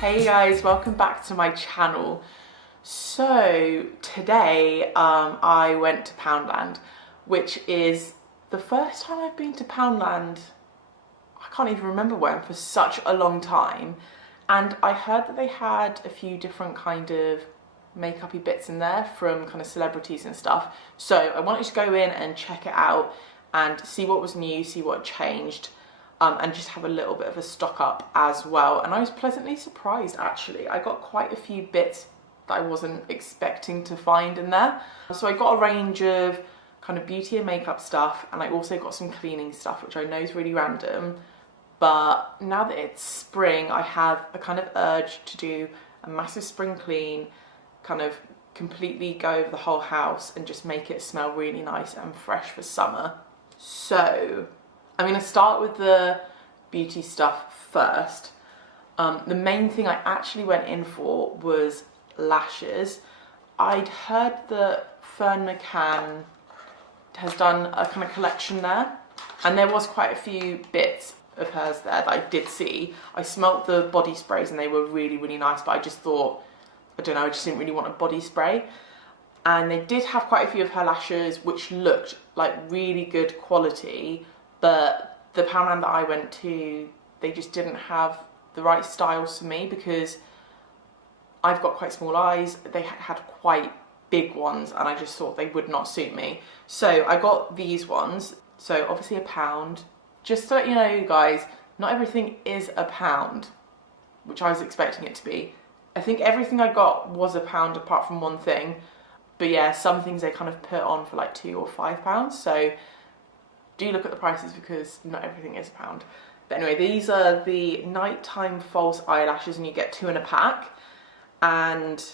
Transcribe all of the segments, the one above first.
Hey guys, welcome back to my channel. So today I went to Poundland, which is the first time I've been to Poundland, I can't even remember when, for such a long time. And I heard that they had a few different kind of makeup-y bits in there from kind of celebrities and stuff. So I wanted to go in and check it out and see what was new, see what changed. And just have a little bit of a stock up as well. And I was pleasantly surprised actually. I got quite a few bits that I wasn't expecting to find in there. So I got a range of kind of beauty and makeup stuff, and I also got some cleaning stuff, which I know is really random. But now that it's spring, I have a kind of urge to do a massive spring clean, kind of completely go over the whole house and just make it smell really nice and fresh for summer. So I'm going to start with the beauty stuff first. The main thing I actually went in for was lashes. I'd heard that Fern McCann has done a kind of collection there, and there was quite a few bits of hers there that I did see. I smelt the body sprays and they were really, really nice, but I just thought, I don't know, I just didn't really want a body spray. And they did have quite a few of her lashes which looked like really good quality, but the Poundland that I went to, they just didn't have the right styles for me because I've got quite small eyes. They had quite big ones and I just thought they would not suit me. So I got these ones. So obviously £1. Just to let you know, guys, not everything is £1, which I was expecting it to be. I think everything I got was £1 apart from one thing. But yeah, some things they kind of put on for like £2 or £5. So do look at the prices because not everything is £1. But anyway, these are the nighttime false eyelashes and you get 2 in a pack. And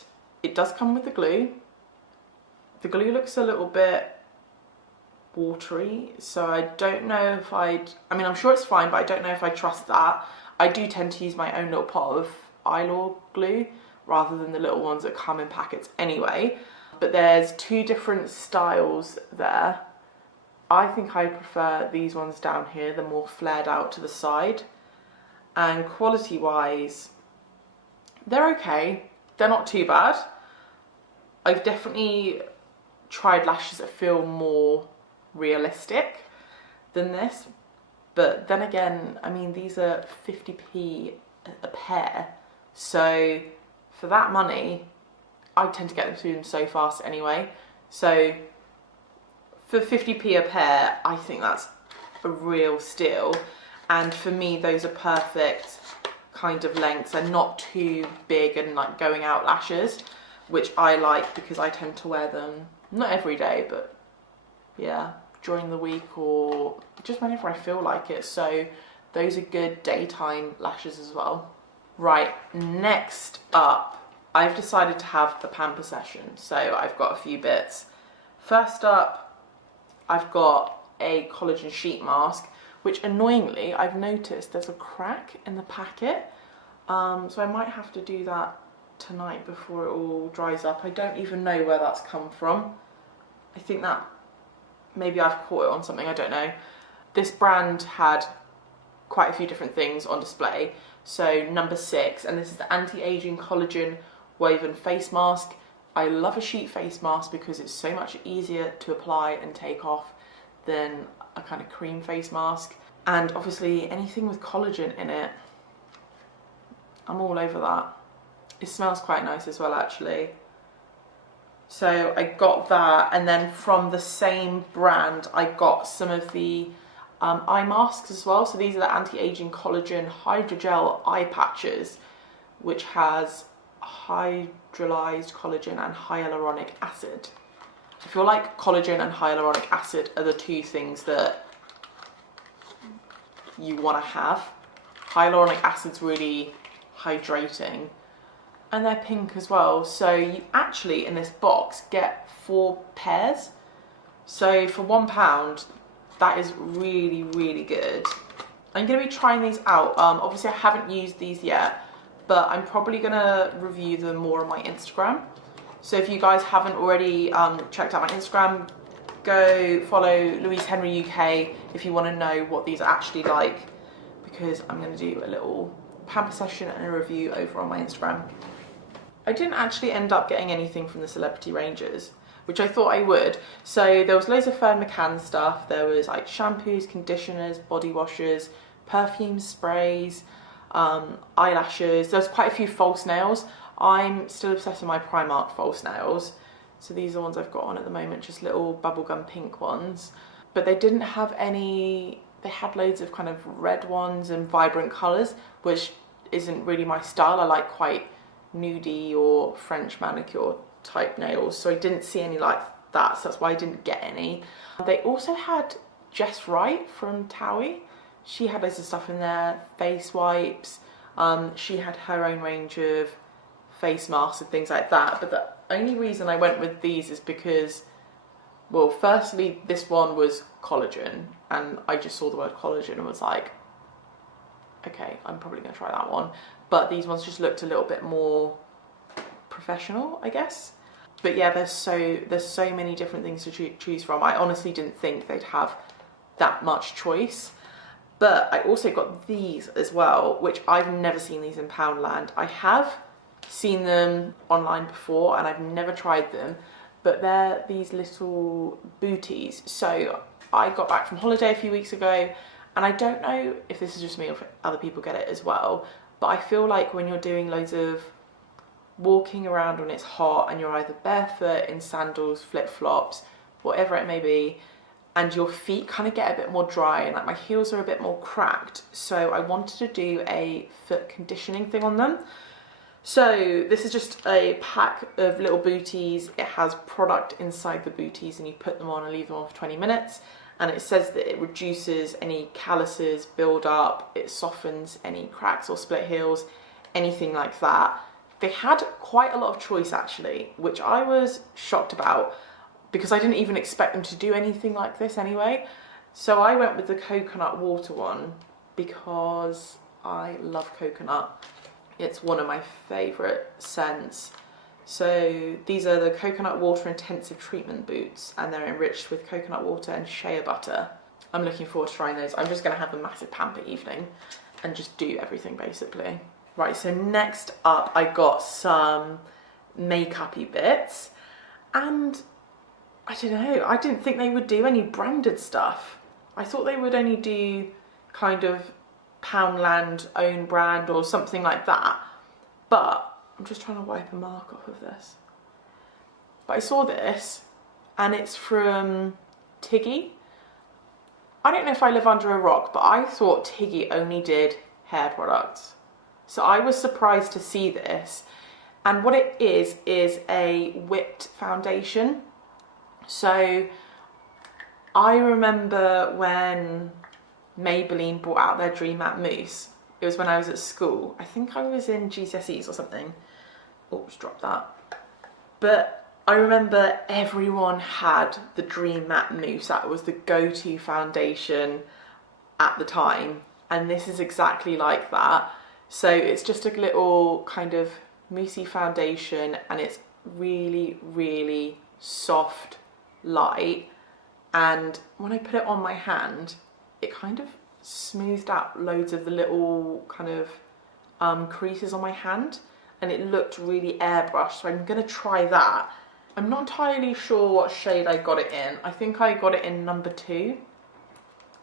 it does come with the glue. The glue looks a little bit watery, so I don't know if I mean, I'm sure it's fine, but I don't know if I trust that. I do tend to use my own little pot of eyelaw glue rather than the little ones that come in packets anyway. But there's 2 different styles there. I think I prefer these ones down here, they're more flared out to the side. And quality wise, they're okay. They're not too bad. I've definitely tried lashes that feel more realistic than this. But then again, I mean, these are 50p a pair. So for that money, I tend to get them through them so fast anyway. So for 50p a pair, I think that's a real steal. And for me, those are perfect kind of lengths. They're not too big and like going out lashes, which I like because I tend to wear them not every day, but yeah, during the week or just whenever I feel like it. So those are good daytime lashes as well. Right, next up, I've decided to have a pamper session. So I've got a few bits. First up, I've got a collagen sheet mask, which annoyingly I've noticed there's a crack in the packet. So I might have to do that tonight before it all dries up. I don't even know where that's come from. I think that maybe I've caught it on something, I don't know. This brand had quite a few different things on display. So number 6, and this is the anti-aging collagen woven face mask. I love a sheet face mask because it's so much easier to apply and take off than a kind of cream face mask. And obviously anything with collagen in it, I'm all over that. It smells quite nice as well actually. So I got that, and then from the same brand I got some of the eye masks as well. So these are the anti-aging collagen hydrogel eye patches, which has hydrolyzed collagen and hyaluronic acid. I feel like collagen and hyaluronic acid are the 2 things that you want to have. Hyaluronic acid's really hydrating, and they're pink as well. So you actually in this box get 4 pairs. So for £1, that is really, really good. I'm going to be trying these out. Obviously I haven't used these yet, but I'm probably going to review them more on my Instagram. So if you guys haven't already checked out my Instagram, go follow louisehenryuk if you want to know what these are actually like, because I'm going to do a little pamper session and a review over on my Instagram. I didn't actually end up getting anything from the celebrity ranges, which I thought I would. So there was loads of Fern McCann stuff. There was like shampoos, conditioners, body washes, perfumes, sprays, eyelashes. There's quite a few false nails. I'm still obsessed with my Primark false nails. So these are the ones I've got on at the moment, just little bubblegum pink ones. But they didn't have any, they had loads of kind of red ones and vibrant colours, which isn't really my style. I like quite nudie or French manicure type nails, so I didn't see any like that, so that's why I didn't get any. They also had Just Right from Towie. She had loads of stuff in there, face wipes. She had her own range of face masks and things like that, but the only reason I went with these is because, well, firstly, this one was collagen, and I just saw the word collagen and was like, okay, I'm probably going to try that one. But these ones just looked a little bit more professional, I guess. But yeah, there's so many different things to choose from. I honestly didn't think they'd have that much choice. But I also got these as well, which I've never seen these in Poundland. I have seen them online before and I've never tried them, but they're these little booties. So I got back from holiday a few weeks ago, and I don't know if this is just me or if other people get it as well, but I feel like when you're doing loads of walking around when it's hot and you're either barefoot, in sandals, flip-flops, whatever it may be, and your feet kind of get a bit more dry and like my heels are a bit more cracked, so I wanted to do a foot conditioning thing on them. So this is just a pack of little booties. It has product inside the booties and you put them on and leave them on for 20 minutes. And it says that it reduces any calluses, build up, it softens any cracks or split heels, anything like that. They had quite a lot of choice actually, which I was shocked about because I didn't even expect them to do anything like this anyway. So I went with the coconut water one because I love coconut. It's one of my favourite scents. So these are the coconut water intensive treatment boots, and they're enriched with coconut water and shea butter. I'm looking forward to trying those. I'm just going to have a massive pamper evening and just do everything basically. Right, so next up I got some makeup-y bits, and I don't know, I didn't think they would do any branded stuff. I thought they would only do kind of Poundland own brand or something like that, but I'm just trying to wipe a mark off of this. But I saw this and it's from Tiggy. I don't know if I live under a rock, but I thought Tiggy only did hair products. So I was surprised to see this, and what it is a whipped foundation. So I remember when Maybelline brought out their Dream Matte Mousse. It was when I was at school. I think I was in GCSEs or something. Oops, dropped that. But I remember everyone had the Dream Matte Mousse. That was the go-to foundation at the time. And this is exactly like that. So it's just a little kind of moussey foundation, and it's really, really soft, light. And when I put it on my hand, it kind of smoothed out loads of the little kind of creases on my hand, and it looked really airbrushed, so I'm going to try that. I'm not entirely sure what shade I got it in. I think I got it in number 2.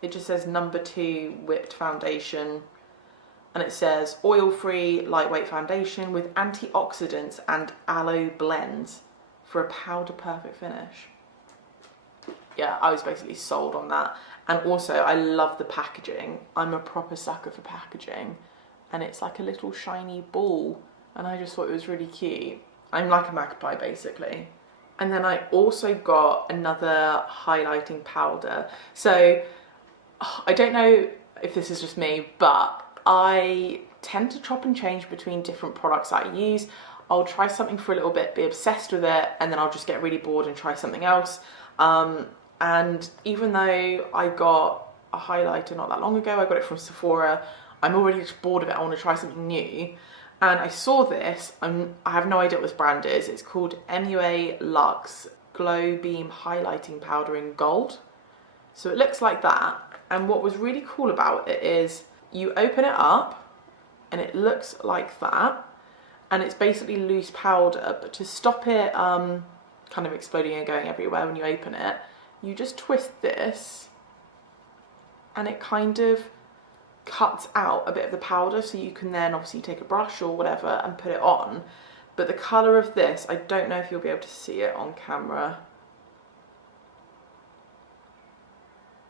It just says number 2 whipped foundation, and it says oil-free lightweight foundation with antioxidants and aloe blends for a powder perfect finish. Yeah, I was basically sold on that. And also I love the packaging. I'm a proper sucker for packaging, and it's like a little shiny ball, and I just thought it was really cute. I'm like a magpie basically. And then I also got another highlighting powder. So I don't know if this is just me, but I tend to chop and change between different products that I use. I'll try something for a little bit, be obsessed with it, and then I'll just get really bored and try something else. And even though I got a highlighter not that long ago, I got it from Sephora, I'm already just bored of it. I want to try something new. And I saw this, I have no idea what this brand is. It's called MUA Luxe Glow Beam Highlighting Powder in Gold. So it looks like that. And what was really cool about it is you open it up and it looks like that. And it's basically loose powder, but to stop it kind of exploding and going everywhere when you open it, you just twist this and it kind of cuts out a bit of the powder, so you can then obviously take a brush or whatever and put it on. But the colour of this, I don't know if you'll be able to see it on camera.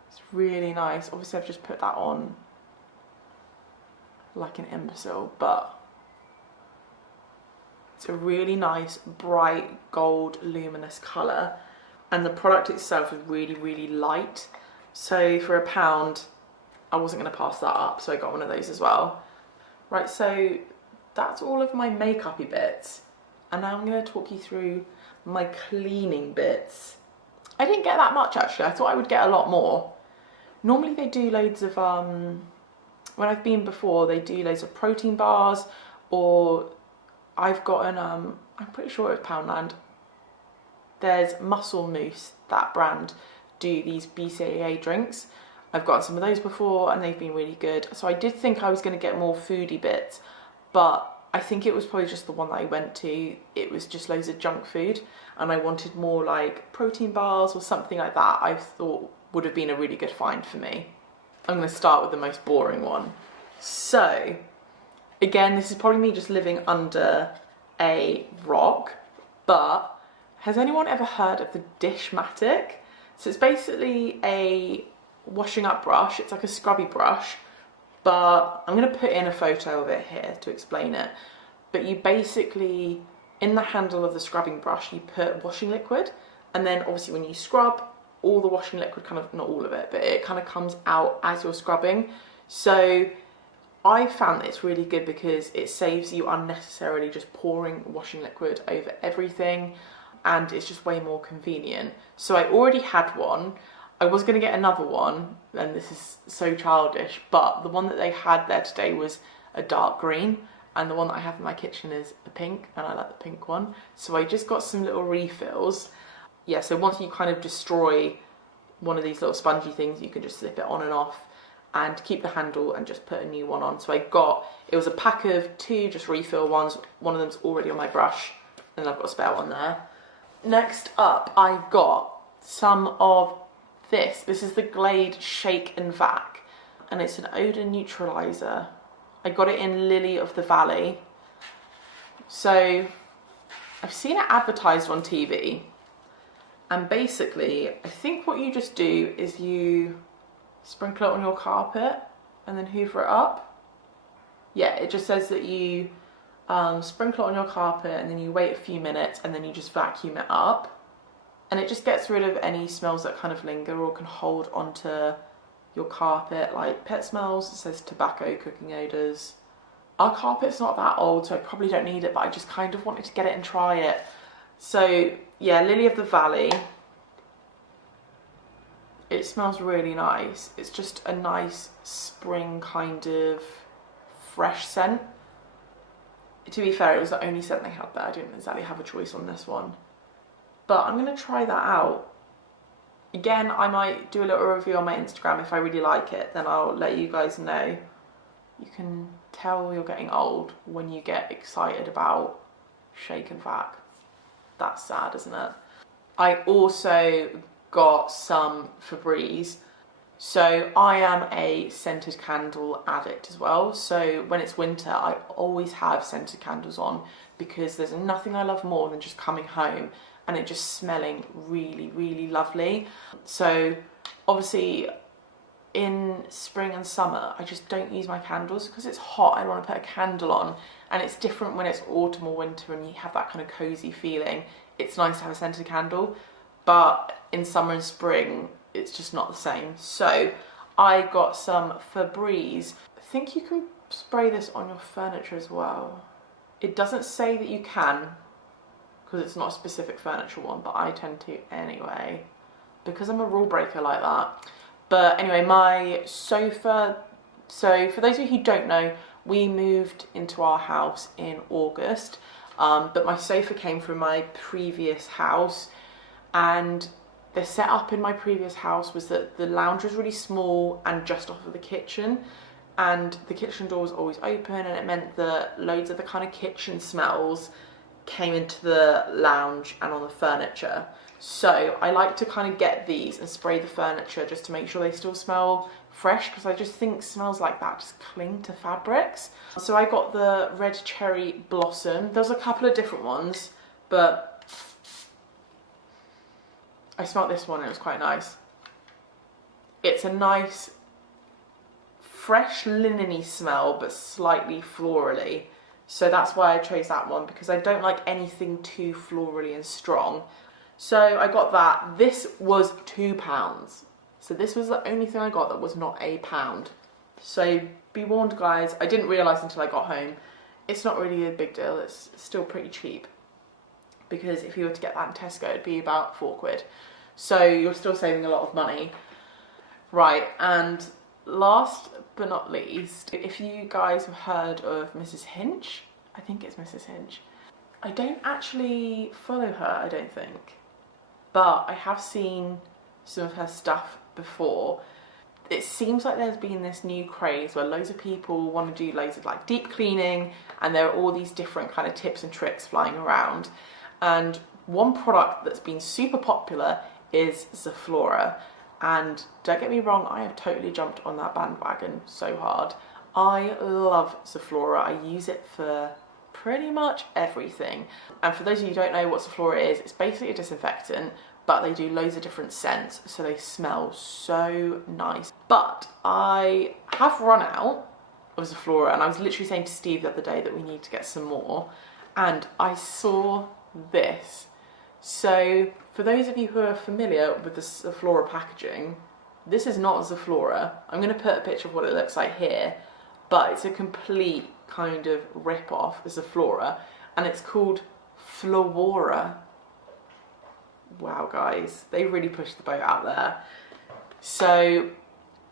It's really nice. Obviously I've just put that on like an imbecile, but it's a really nice bright gold luminous colour, and the product itself is really, really light. So for £1 I wasn't going to pass that up, so I got one of those as well. Right, so that's all of my makeup-y bits, and now I'm going to talk you through my cleaning bits. I didn't get that much actually. I thought I would get a lot more. Normally they do loads of when I've been before, they do loads of protein bars, or I've gotten, I'm pretty sure it's Poundland, there's Muscle Mousse, that brand, do these BCAA drinks. I've gotten some of those before and they've been really good. So I did think I was going to get more foodie bits, but I think it was probably just the one that I went to. It was just loads of junk food, and I wanted more like protein bars or something like that. I thought would have been a really good find for me. I'm going to start with the most boring one. So again, this is probably me just living under a rock, but has anyone ever heard of the Dishmatic? So it's basically a washing up brush. It's like a scrubby brush, but I'm going to put in a photo of it here to explain it. But you basically, in the handle of the scrubbing brush, you put washing liquid, and then obviously when you scrub, all the washing liquid kind of, not all of it, but it kind of comes out as you're scrubbing. So I found that it's really good because it saves you unnecessarily just pouring washing liquid over everything, and it's just way more convenient. So I already had one. I was going to get another one, and this is so childish, but the one that they had there today was a dark green, and the one that I have in my kitchen is a pink, and I like the pink one. So I just got some little refills. Yeah, so once you kind of destroy one of these little spongy things, you can just slip it on and off and keep the handle and just put a new one on. So it was a pack of 2 just refill ones. One of them's already on my brush, and I've got a spare one there. Next up, I got some of this. This is the Glade Shake and Vac, and it's an odour neutraliser. I got it in Lily of the Valley. So I've seen it advertised on TV, and basically I think what you just do is you sprinkle it on your carpet and then hoover it up. Yeah, it just says that you sprinkle it on your carpet and then you wait a few minutes and then you just vacuum it up, and it just gets rid of any smells that kind of linger or can hold onto your carpet, like pet smells. It says tobacco, cooking odours. Our carpet's not that old, so I probably don't need it, but I just kind of wanted to get it and try it. So yeah, Lily of the Valley. It smells really nice. It's just a nice spring kind of fresh scent. To be fair, it was the only scent they had there. I didn't exactly have a choice on this one. But I'm going to try that out. Again, I might do a little review on my Instagram. If I really like it, then I'll let you guys know. You can tell you're getting old when you get excited about Shake and Vac. That's sad, isn't it? I also got some Febreze. So I am a scented candle addict as well. So when it's winter, I always have scented candles on, because there's nothing I love more than just coming home and it just smelling really, really lovely. So obviously in spring and summer, I just don't use my candles because it's hot. I don't want to put a candle on, and it's different when it's autumn or winter and you have that kind of cozy feeling. It's nice to have a scented candle, but in summer and spring, it's just not the same. So I got some Febreze. I think you can spray this on your furniture as well. It doesn't say that you can, because it's not a specific furniture one, but I tend to anyway, because I'm a rule breaker like that. But anyway, my sofa, so for those of you who don't know, we moved into our house in August, but my sofa came from my previous house, and the setup in my previous house was that the lounge was really small and just off of the kitchen. and the kitchen door was always open, and it meant that loads of the kind of kitchen smells came into the lounge and on the furniture. So I like to kind of get these and spray the furniture just to make sure they still smell fresh, because I just think smells like that just cling to fabrics. So I got the red cherry blossom. There's a couple of different ones, but I smelled this one and it was quite nice. It's a nice fresh linen-y smell, but slightly florally. So that's why I chose that one, because I don't like anything too florally and strong. So I got that. This was £2. So this was the only thing I got that was not £1. So be warned, guys. I didn't realise until I got home. It's not really a big deal. It's still pretty cheap, because if you were to get that in Tesco, it'd be about £4. So you're still saving a lot of money. Right, and last but not least, if you guys have heard of Mrs. Hinch, I think it's Mrs. Hinch. I don't actually follow her, I don't think, but I have seen some of her stuff before. It seems like there's been this new craze where loads of people want to do loads of like deep cleaning, and there are all these different kind of tips and tricks flying around. And one product that's been super popular is Zaflora. And don't get me wrong, I have totally jumped on that bandwagon so hard. I love Zaflora. I use it for pretty much everything. And for those of you who don't know what Zaflora is, it's basically a disinfectant, but they do loads of different scents, so they smell so nice. But I have run out of Zaflora, and I was literally saying to Steve the other day that we need to get some more, and I saw this. So for those of you who are familiar with the Zaflora packaging, this is not Zaflora. I'm going to put a picture of what it looks like here, but it's a complete kind of rip-off of Zaflora, and it's called Flowora. Wow, guys, they really pushed the boat out there. So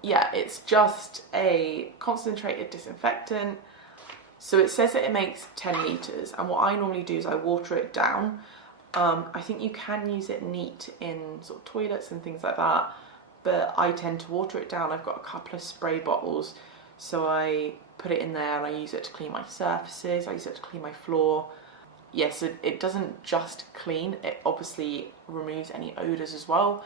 yeah, it's just a concentrated disinfectant. So it says that it makes 10 litres, and what I normally do is I water it down. I think you can use it neat in sort of toilets and things like that, but I tend to water it down. I've got a couple of spray bottles, so I put it in there and I use it to clean my surfaces, I use it to clean my floor. Yes, it doesn't just clean, it obviously removes any odours as well.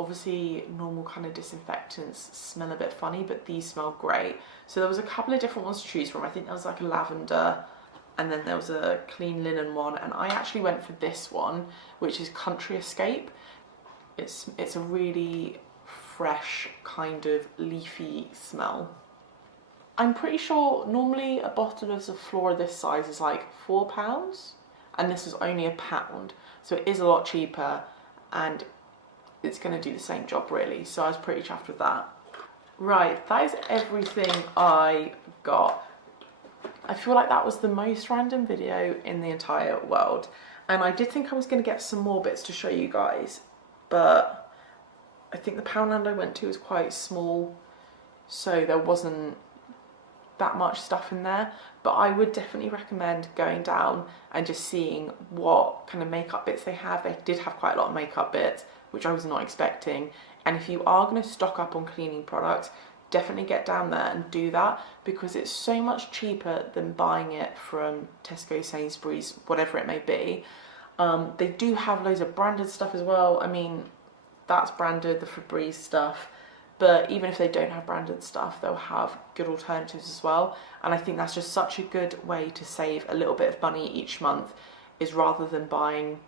Obviously normal kind of disinfectants smell a bit funny, but these smell great. So there was a couple of different ones to choose from. I think there was like a lavender, and then there was a clean linen one, and I actually went for this one, which is Country Escape. It's a really fresh kind of leafy smell. I'm pretty sure normally a bottle of Zaflora this size is like £4, and this was only £1, so it is a lot cheaper, and it's going to do the same job really, so I was pretty chuffed with that. Right, that is everything I got. I feel like that was the most random video in the entire world, and I did think I was going to get some more bits to show you guys, but I think the Poundland I went to was quite small, so there wasn't that much stuff in there. But I would definitely recommend going down and just seeing what kind of makeup bits they have. They did have quite a lot of makeup bits, which I was not expecting, and if you are going to stock up on cleaning products, definitely get down there and do that, because it's so much cheaper than buying it from Tesco, Sainsbury's, whatever it may be. They do have loads of branded stuff as well. I mean, that's branded, the Febreze stuff, but even if they don't have branded stuff, they'll have good alternatives as well. And I think that's just such a good way to save a little bit of money each month, is rather than buying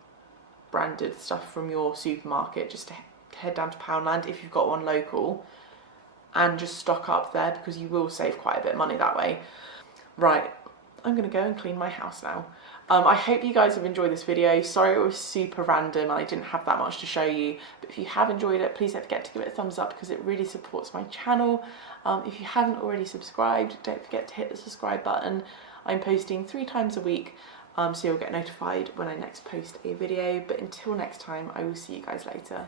branded stuff from your supermarket, just to head down to Poundland if you've got one local and just stock up there, because you will save quite a bit of money that way. Right, I'm gonna go and clean my house now. I hope you guys have enjoyed this video. Sorry it was super random, I didn't have that much to show you, but if you have enjoyed it, please don't forget to give it a thumbs up, because it really supports my channel. If you haven't already subscribed, don't forget to hit the subscribe button. I'm posting 3 times a week, so you'll get notified when I next post a video. But until next time, I will see you guys later.